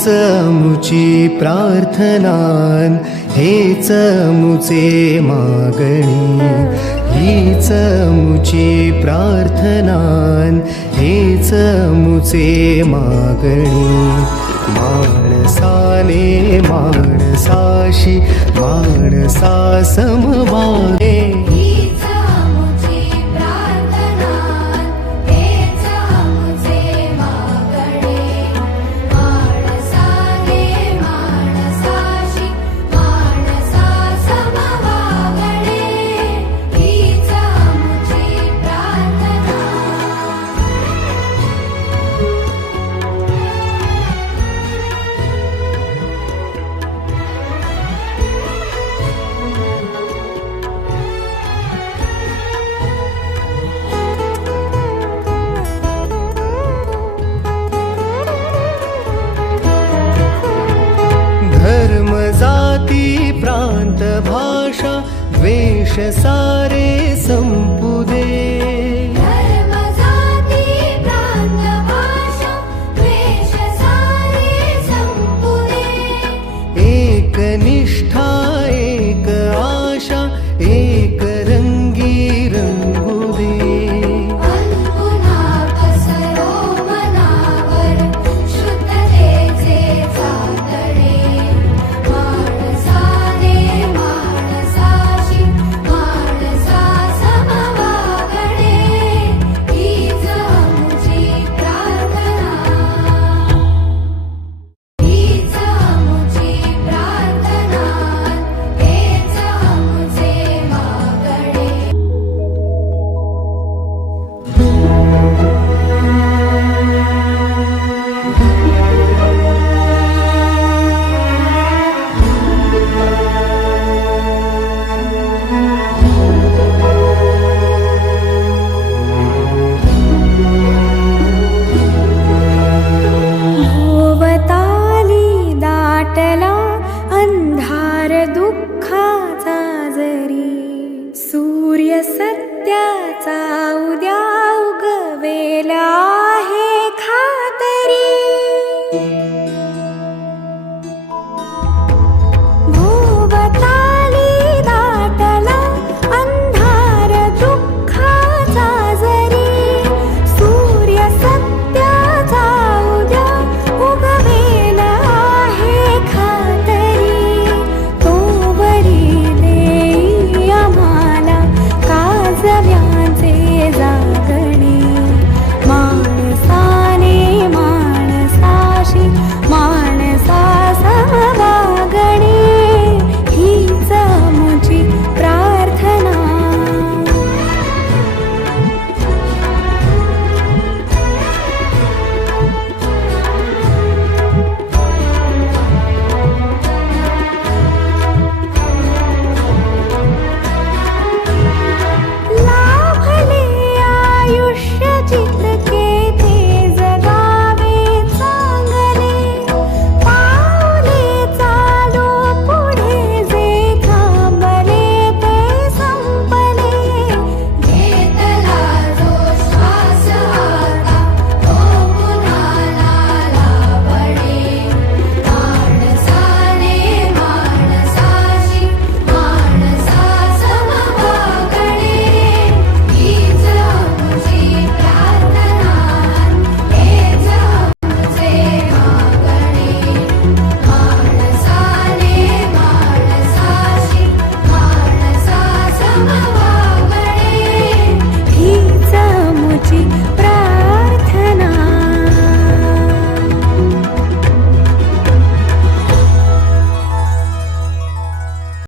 हीच मुची प्रार्थनान, हेच मुचे मागणी. हीच मुची प्रार्थनान, हेच मुचे मागणी. माणसाने माणसाशी माणसा समवागे, धर्म जाती प्रांत भाषा द्वेष सारे संपू दे. धर्म जाती प्रांत भाषा द्वेष सारे संपू दे. एक निष्ठा एक आशा एक रंगी रंगू दे. पुन्हा पसरो मनावर शुद्धतेचे चातडे. माणसाने माणसाशी माणसा समवागणे, हीच मुची प्रार्थना. हीच मुची प्रार्थना, हेच मुचे मागणे. भोवताली दाटला अंधार दुःखाचा जरी, सूर्य सत्याचा